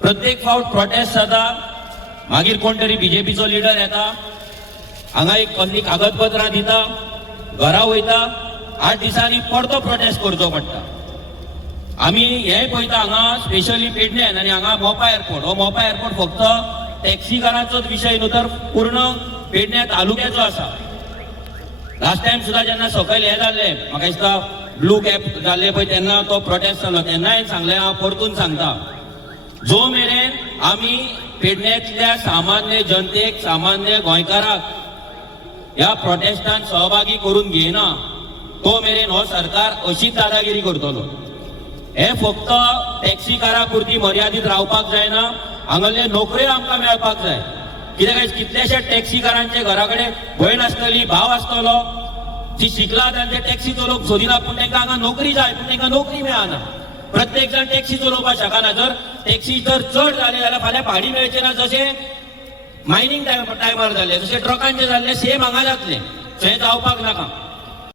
प्रत्येक फावट प्रोटेस्ट जाता, मागीर कोण तरी बीजेपीचो लिडर येता, हांगा एक कसली कागदपत्रां दिता, घरा वयता, 8 दिसांनी परतो प्रोटेस्ट करचो पडटा. आमी हेय पळयता हांगा स्पेशली पेडण्यान आनी हांगा मोपा एअरपोर्ट, हो मोपा एअरपोर्ट फक्त टॅक्सीकारांचोच विशय न्हू तर पूर्ण पेडण्या तालुक्याचो आसा. लास्ट टायम सुद्धा जेन्ना सकयल हे जाल्ले, म्हाका दिसता ब्लू कॅप जाल्ले पळय तेन्ना तो प्रोटेस्ट जालो, तेन्ना हांवें सांगलें हांव परतून सांगता, जो मेरेन आमी पेडण्यातल्या सामान्य जनतेक, सामान्य गोंयकाराक ह्या प्रोटेस्टांत सहभागी करून घेयना, तो मेरेन हो सरकार अशीच दादागिरी करतलो. हे फक्त टॅक्सीकारां पुरती मर्यादीत रावपाक जायना, हांगासल्यो नोकऱ्यो आमकां मेळपाक जाय. कित्याक कितलेशे टॅक्सीकारांचे घरा कडेन भयण आसतली, भाव आसतलो, जी शिकलात आनी ते टॅक्सी चलोवंक सोदिना, पूण तांकां हांगा नोकरी जाय, पूण तांकां नोकरी मेळना. प्रत्येक जण टॅक्सी चलोवपाक शकना. जर टॅक्सी जर चड जाली जाल्यार फाल्यां भाडी मेळचें ना. जशें मायनिंग टायमार जाल्लें, जशें ट्रकांचें जाल्लें, सेम हांगा जातलें. थंय जावपाक नाका.